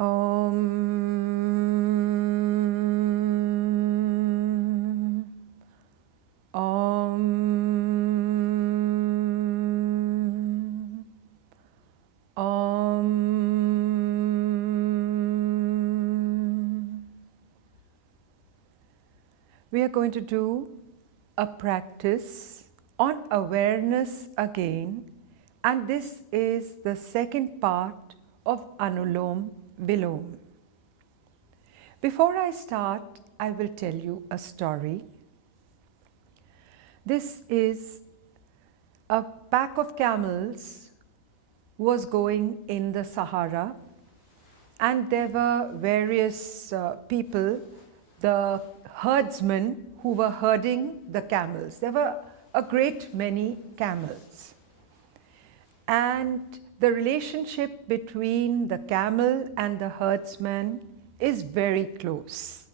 Om. Om. Om. We are going to do a practice on awareness again, and this is the second part of Anuloma Viloma. Before I start, I will tell you a story. This is a pack of camels was going in the Sahara, and there were various people, the herdsmen who were herding the camels. There were a great many camels. And the relationship between the camel and the herdsman is very close.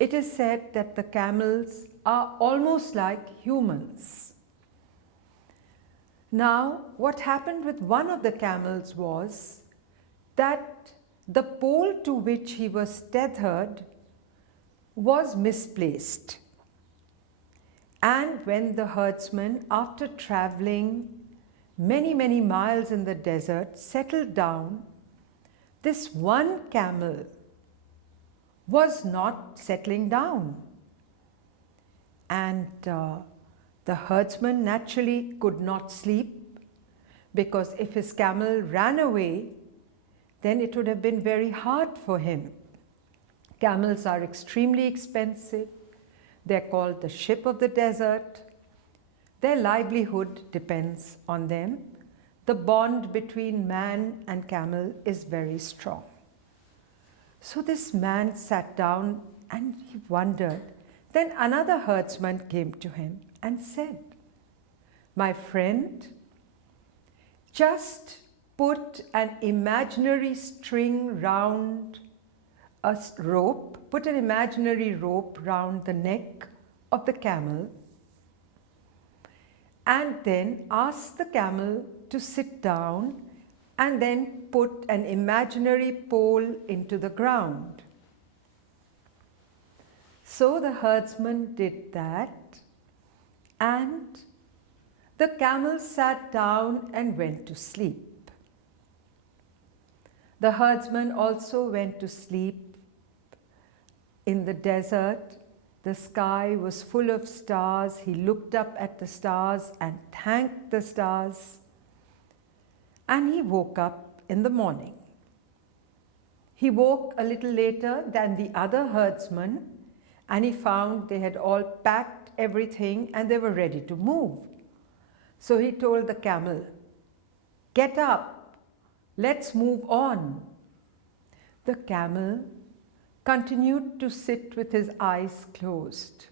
It is said that the camels are almost like humans. Now, what happened with one of the camels was that the pole to which he was tethered was misplaced. And when the herdsman, after traveling many miles in the desert, settled down, this one camel was not settling down. And the herdsman naturally could not sleep, because if his camel ran away, then it would have been very hard for him. Camels are extremely expensive. They're called the ship of the desert. Their livelihood depends on them. The bond between man and camel is very strong. So this man sat down and he wondered. Then another herdsman came to him and said, "My friend, just put an imaginary string round a rope, put an imaginary rope round the neck of the camel, and then ask the camel to sit down, and then put an imaginary pole into the ground." So the herdsman did that, and the camel sat down and went to sleep. The herdsman also went to sleep in the desert. The sky was full of stars. He looked up at the stars and thanked the stars. And he woke up in the morning. He woke a little later than the other herdsmen, and he found they had all packed everything and they were ready to move. So he told the camel, "Get up, let's move on." The camel continued to sit with his eyes closed.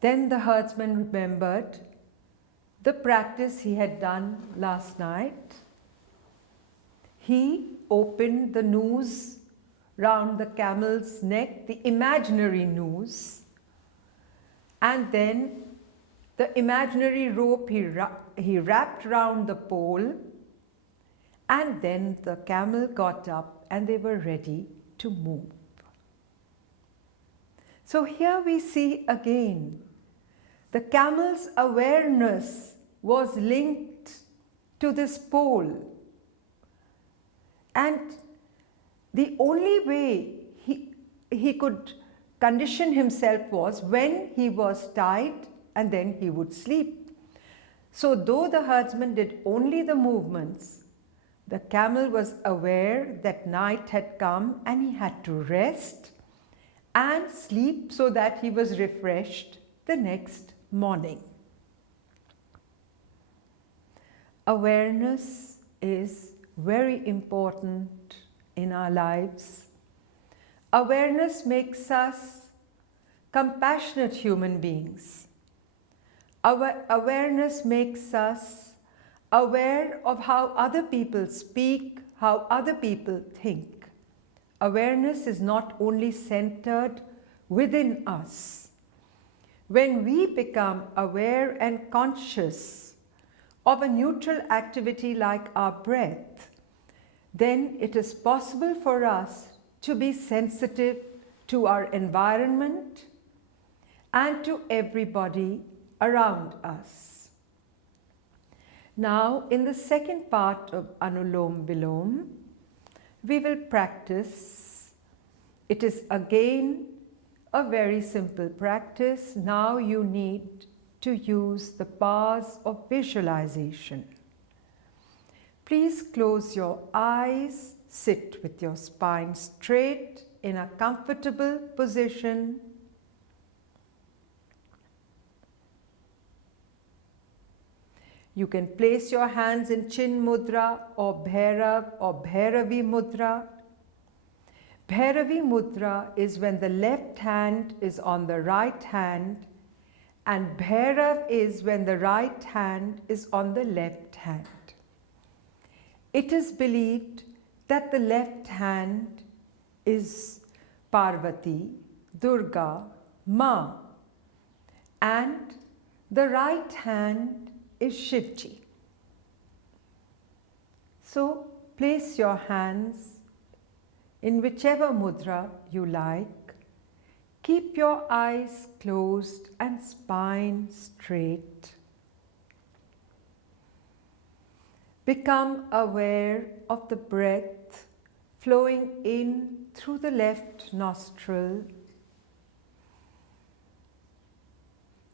Then the herdsman remembered the practice he had done last night. He opened the noose round the camel's neck, the imaginary noose, and then the imaginary rope he wrapped round the pole, and then the camel got up and they were ready to move. So here we see again, the camel's awareness was linked to this pole. And the only way he could condition himself was when he was tied, and then he would sleep. So though the herdsman did only the movements, the camel was aware that night had come and he had to rest and sleep so that he was refreshed the next morning. Awareness is very important in our lives. Awareness makes us compassionate human beings. Our awareness makes us aware of how other people speak, how other people think. Awareness is not only centered within us. When we become aware and conscious of a neutral activity like our breath, then it is possible for us to be sensitive to our environment and to everybody around us. Now, in the second part of Anuloma Viloma, we will practice. It is again a very simple practice. Now you need to use the powers of visualization. Please close your eyes, sit with your spine straight in a comfortable position. You can place your hands in Chin Mudra or Bhairav or Bhairavi Mudra. Bhairavi Mudra is when the left hand is on the right hand, and Bhairav is when the right hand is on the left hand. It is believed that the left hand is Parvati, Durga, Ma, and the right hand is Shivji. So place your hands in whichever mudra you like. Keep your eyes closed and spine straight. Become aware of the breath flowing in through the left nostril.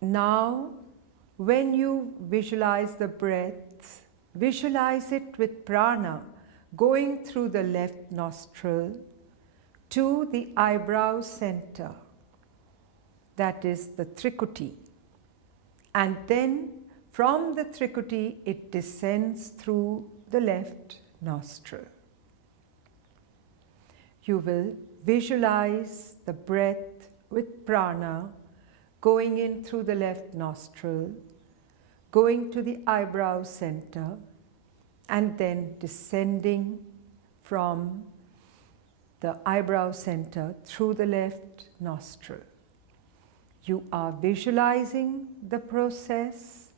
Now, when you visualize the breath, visualize it with prana going through the left nostril to the eyebrow center, that is the Trikuti, and then from the Trikuti it descends through the left nostril. You will visualize the breath with prana going in through the left nostril, going to the eyebrow center, and then descending from the eyebrow center through the left nostril. You are visualizing the process.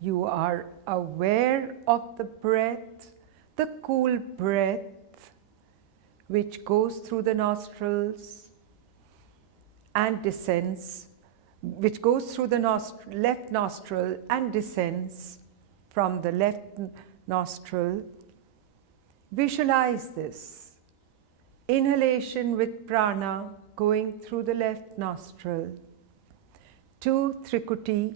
You are aware of the breath, the cool breath which goes through the nostrils and descends, which goes through the left nostril and descends from the left nostril. Visualize this. Inhalation with prana going through the left nostril to Trikuti,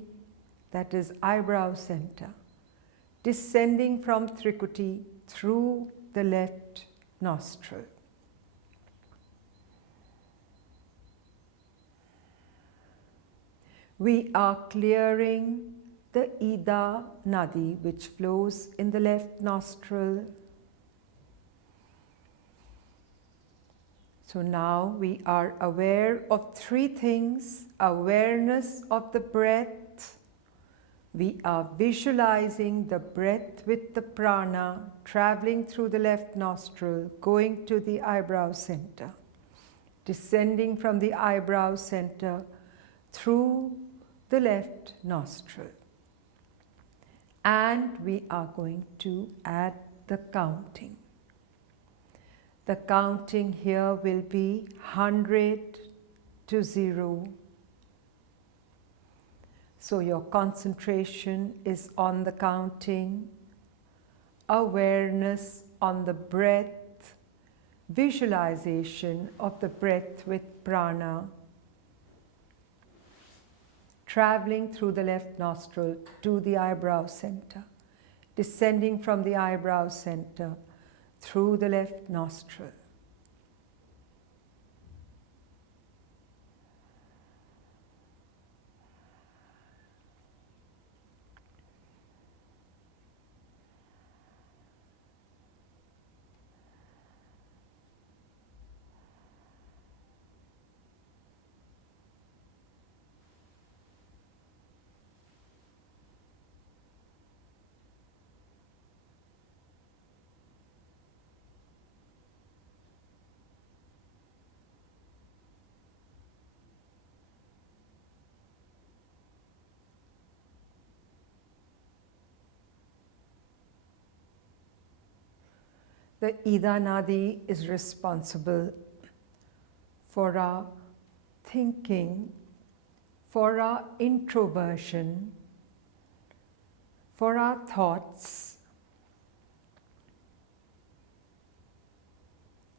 that is eyebrow center, descending from Trikuti through the left nostril. We are clearing the Ida Nadi which flows in the left nostril. So now we are aware of three things: awareness of the breath. We are visualizing the breath with the prana traveling through the left nostril, going to the eyebrow center, descending from the eyebrow center through the left nostril. And we are going to add the counting. The counting here will be 100 to 0. So your concentration is on the counting, awareness on the breath, visualization of the breath with prana, traveling through the left nostril to the eyebrow center, descending from the eyebrow center through the left nostril. The Ida Nadi is responsible for our thinking, for our introversion, for our thoughts,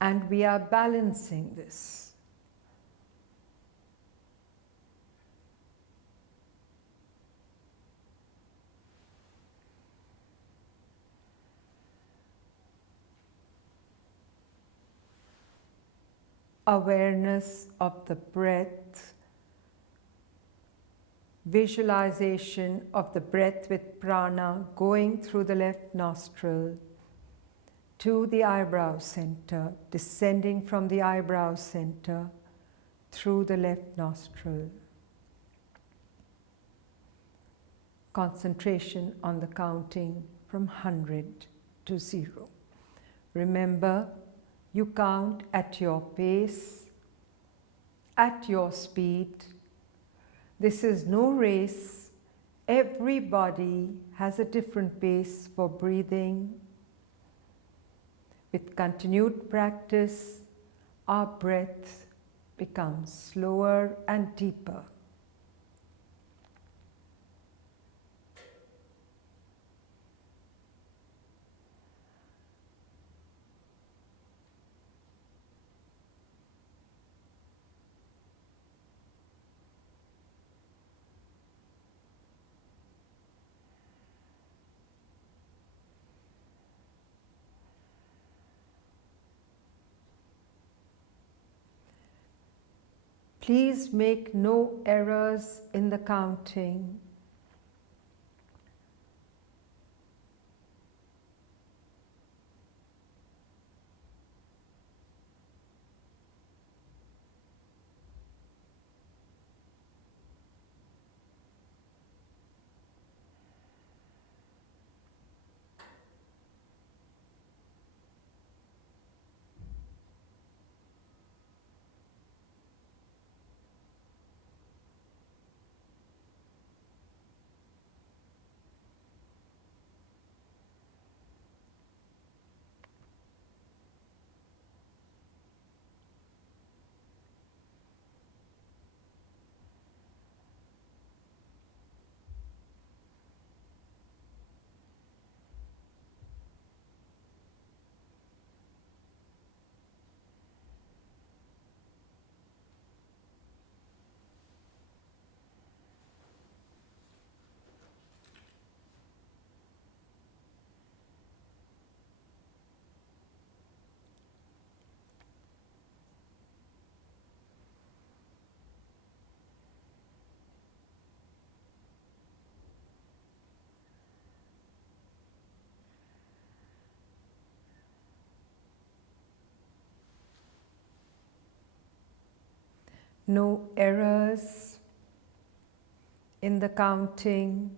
and we are balancing this. Awareness of the breath, visualization of the breath with prana going through the left nostril to the eyebrow center, descending from the eyebrow center through the left nostril. Concentration on the counting from 100 to 0. Remember, you count at your pace, at your speed. This is no race. Everybody has a different pace for breathing. With continued practice, our breath becomes slower and deeper. Please make no errors in the counting. No errors in the counting.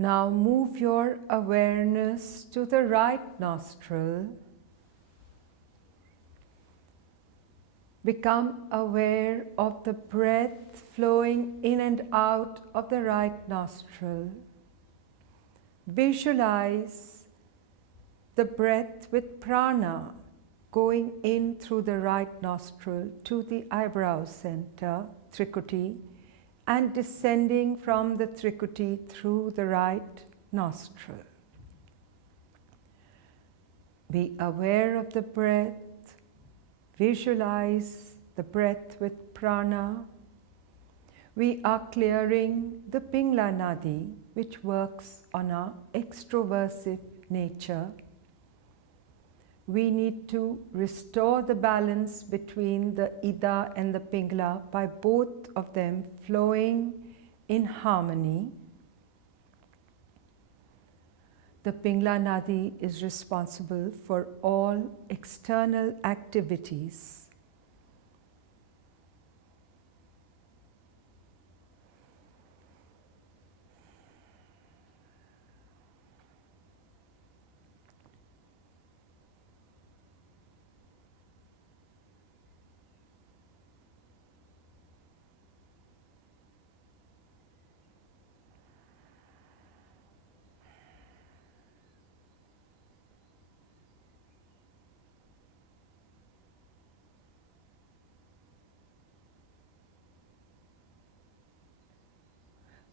Now move your awareness to the right nostril. Become aware of the breath flowing in and out of the right nostril. Visualize the breath with prana going in through the right nostril to the eyebrow center, trikuti, and descending from the trikuti through the right nostril. Be aware of the breath. Visualize the breath with prana. We are clearing the Pingla Nadi, which works on our extroversive nature. We need to restore the balance between the Ida and the Pingla by both of them flowing in harmony. The Pingla Nadi is responsible for all external activities.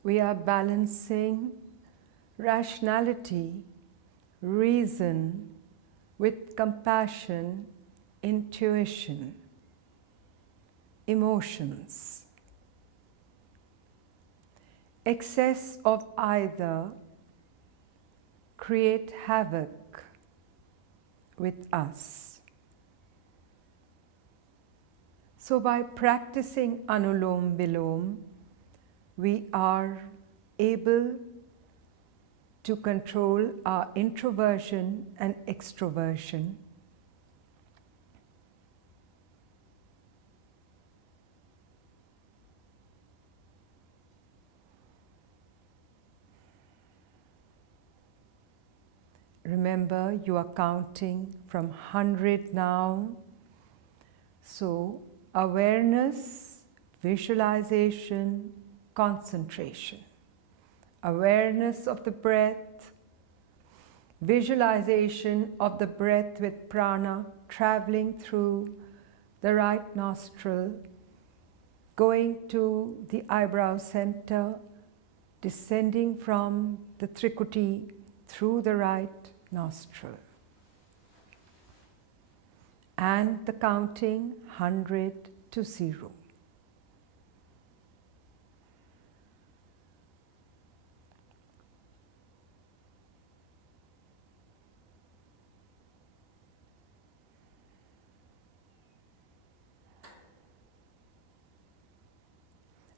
We are balancing rationality, reason with compassion, intuition, emotions. Excess of either create havoc with us. So by practicing Anuloma Viloma, we are able to control our introversion and extroversion. Remember, you are counting from 100 now. So, awareness, visualization, concentration. Awareness of the breath, visualization of the breath with prana traveling through the right nostril, going to the eyebrow center, descending from the trikuti through the right nostril. And the counting 100 to 0.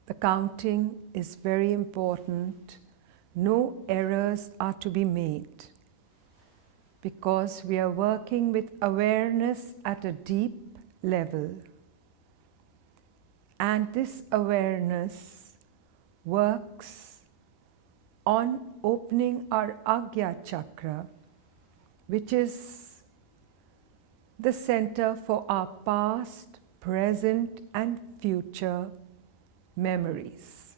The counting is very important. No errors are to be made because we are working with awareness at a deep level. And this awareness works on opening our Agya chakra, which is the center for our past, present, and future memories.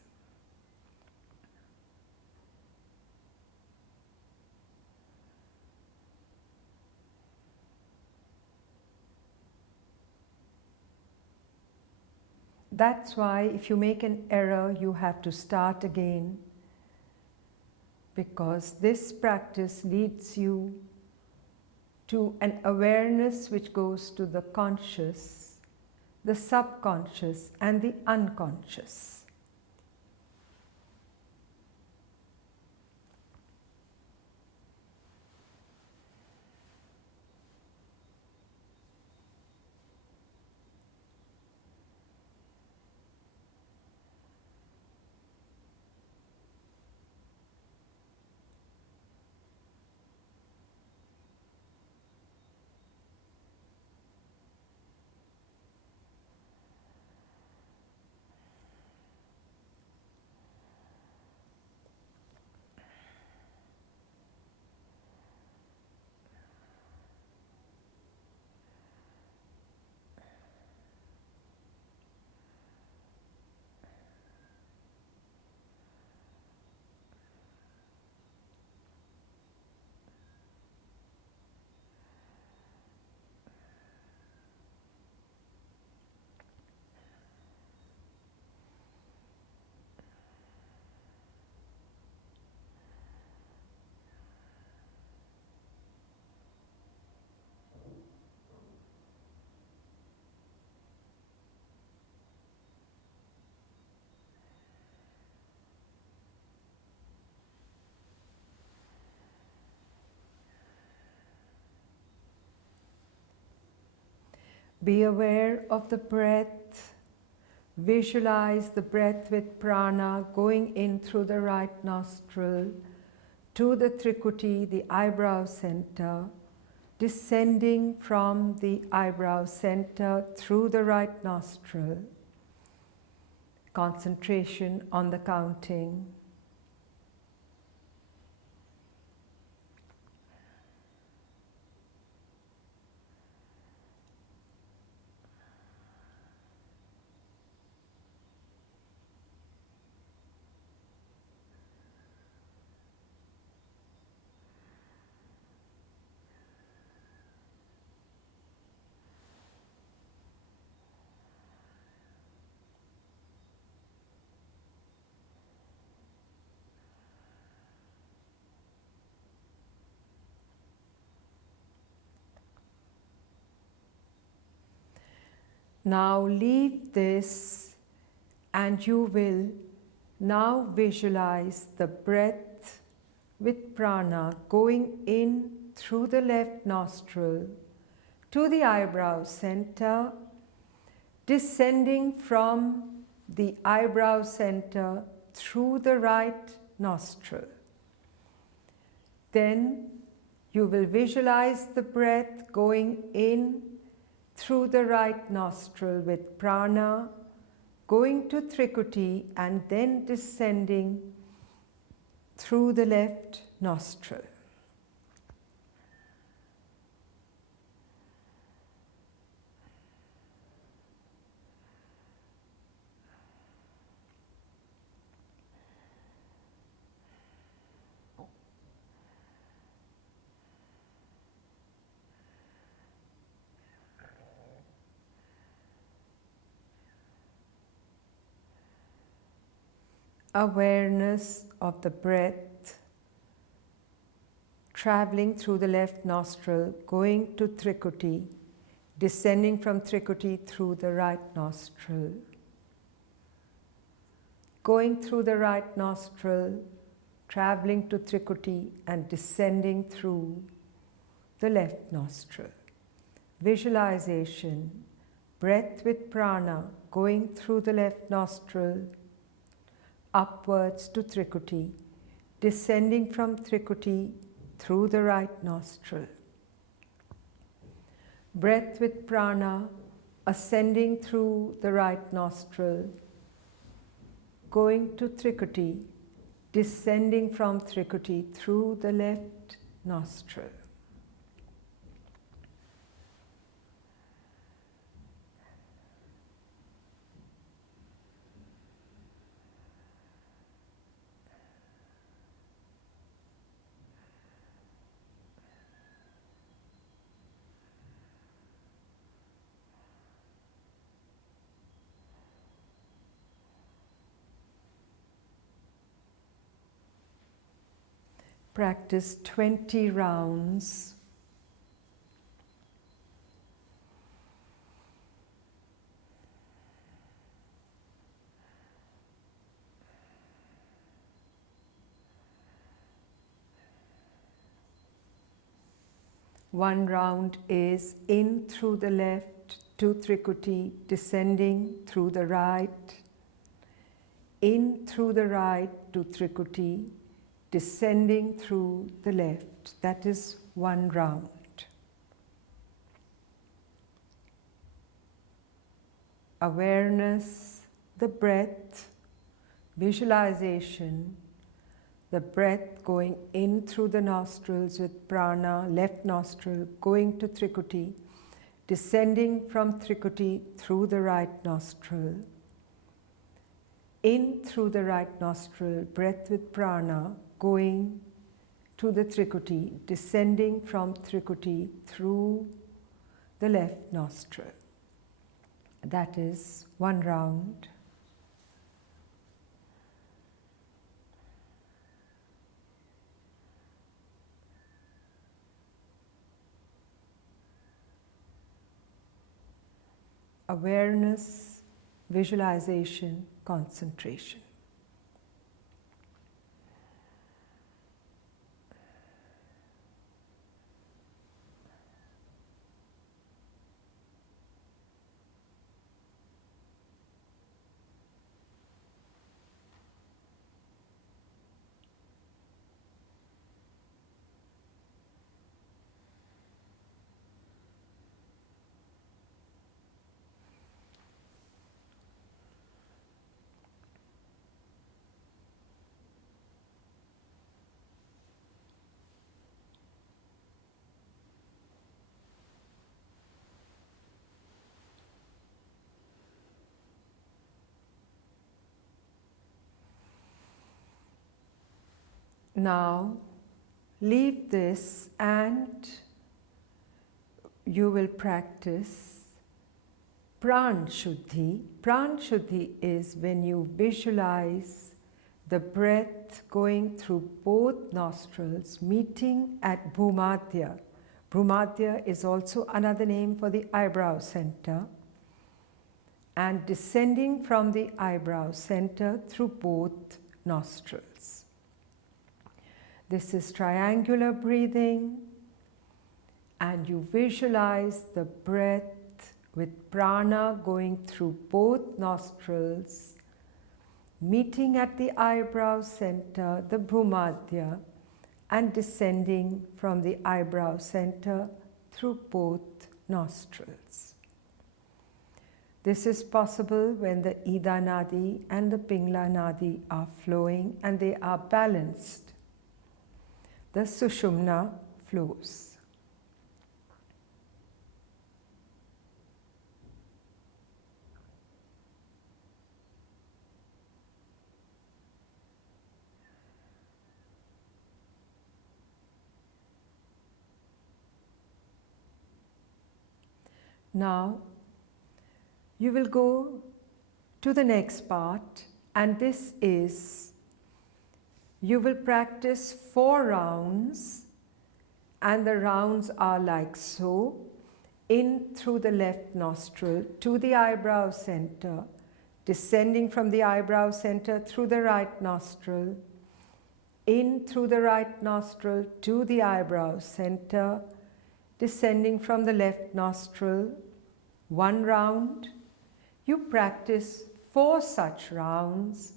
That's why if you make an error, you have to start again, because this practice leads you to an awareness which goes to the conscious, the subconscious, and the unconscious. Be aware of the breath. Visualize the breath with prana going in through the right nostril to the trikuti, the eyebrow center, descending from the eyebrow center through the right nostril. Concentration on the counting. Now leave this and you will now visualize the breath with prana going in through the left nostril to the eyebrow center, descending from the eyebrow center through the right nostril. Then you will visualize the breath going in through the right nostril with prana, going to trikuti and then descending through the left nostril. Awareness of the breath traveling through the left nostril, going to trikuti, descending from trikuti through the right nostril. Going through the right nostril, traveling to trikuti and descending through the left nostril. Visualization, breath with prana going through the left nostril, upwards to trikuti, descending from trikuti through the right nostril. Breath with prana ascending through the right nostril, going to trikuti, descending from trikuti through the left nostril. Practice 20 rounds. One round is in through the left to trikuti, descending through the right, in through the right to trikuti, descending through the left. That is one round. Awareness, the breath, visualization, the breath going in through the nostrils with prana, left nostril, going to trikuti, descending from trikuti through the right nostril. In through the right nostril, breath with prana, going to the trikuti, descending from trikuti through the left nostril. That is one round. Awareness, visualization, concentration. Now leave this and you will practice Pran Shuddhi. Pran Shuddhi is when you visualize the breath going through both nostrils, meeting at Bhumadhya. Bhumadhya is also another name for the eyebrow center, and descending from the eyebrow center through both nostrils. This is triangular breathing, and you visualize the breath with prana going through both nostrils, meeting at the eyebrow center, the Bhumadhya, and descending from the eyebrow center through both nostrils. This is possible when the Ida Nadi and the Pingla Nadi are flowing and they are balanced. The Sushumna flows. Now, you will go to the next part, and this is, you will practice 4 rounds, and the rounds are like so: in through the left nostril to the eyebrow center, descending from the eyebrow center through the right nostril, in through the right nostril to the eyebrow center, descending from the left nostril, 1 round. You practice 4 such rounds,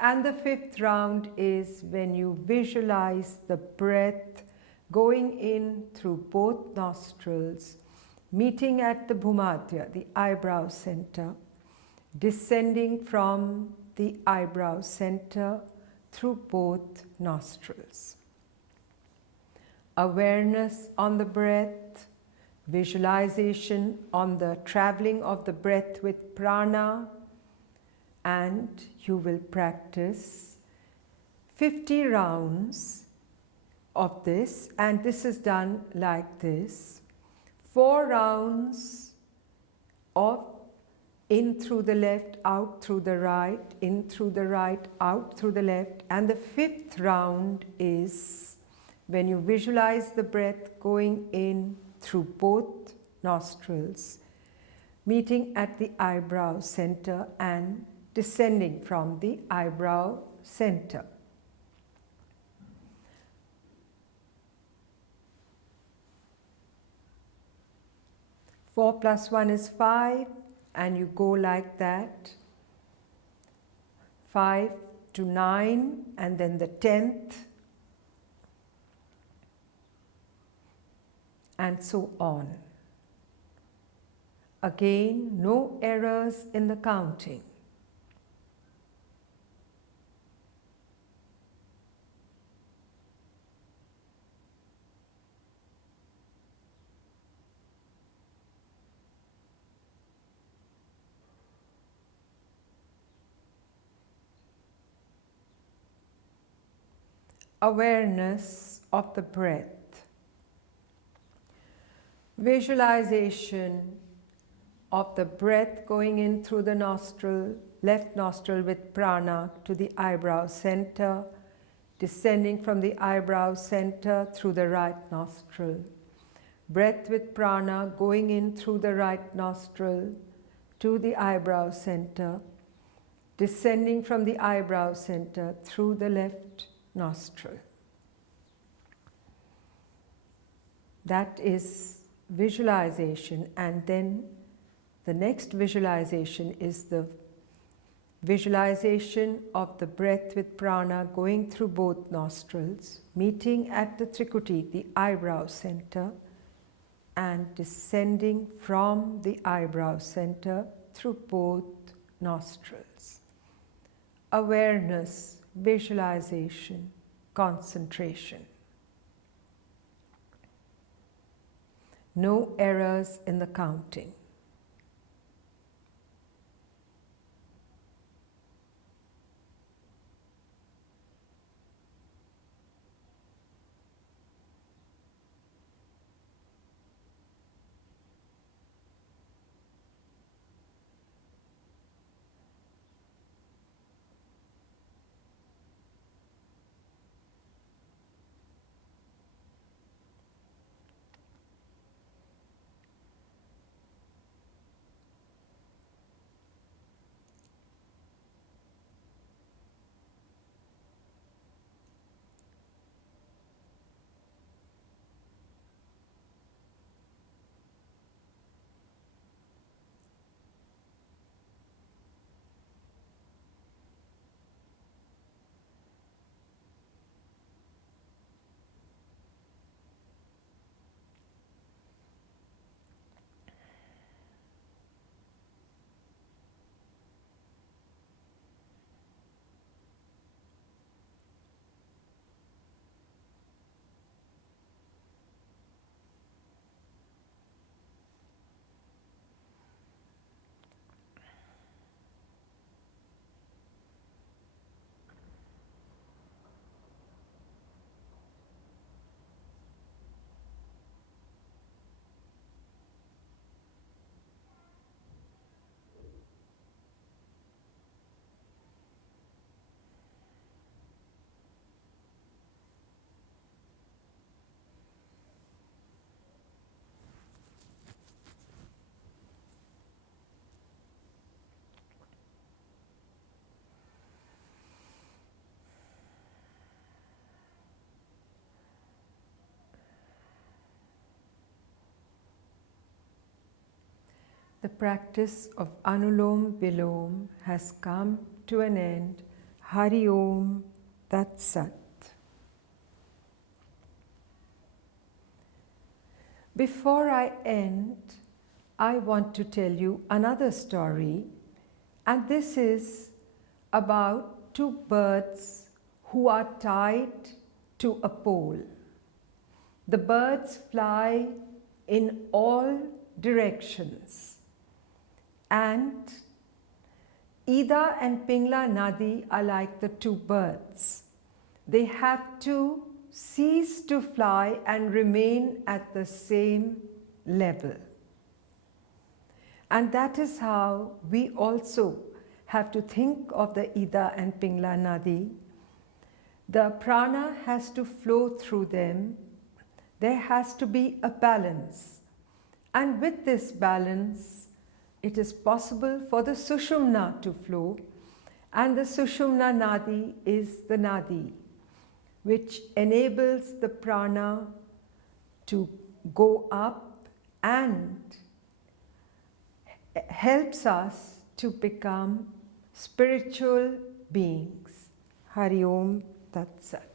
and the 5th round is when you visualize the breath going in through both nostrils, meeting at the Bhumadhya, the eyebrow center, descending from the eyebrow center through both nostrils. Awareness on the breath, visualization on the traveling of the breath with prana, and you will practice 50 rounds of this, and this is done like this: 4 rounds of in through the left, out through the right, in through the right, out through the left, and the 5th round is when you visualize the breath going in through both nostrils, meeting at the eyebrow center and descending from the eyebrow center. Four plus 1 is 5, and you go like that. 5 to 9, and then the 10th, and so on. Again, no errors in the counting. Awareness of the breath. Visualization of the breath going in through the nostril, left nostril with prana to the eyebrow center, descending from the eyebrow center through the right nostril. Breath with prana going in through the right nostril to the eyebrow center, descending from the eyebrow center through the left nostril. That is visualization, and then the next visualization is the visualization of the breath with prana going through both nostrils, meeting at the trikuti, the eyebrow center, and descending from the eyebrow center through both nostrils. Awareness, visualization, concentration. No errors in the counting. The practice of Anuloma Viloma has come to an end. Hari Om Tat Sat. Before I end, I want to tell you another story, and this is about two birds who are tied to a pole. The birds fly in all directions, and Ida and Pingla Nadi are like the two birds. They have to cease to fly and remain at the same level. And that is how we also have to think of the Ida and Pingla Nadi. The prana has to flow through them. There has to be a balance. And with this balance, it is possible for the Sushumna to flow. And the Sushumna Nadi is the Nadi, which enables the prana to go up and helps us to become spiritual beings. Hari Om Tat Sat.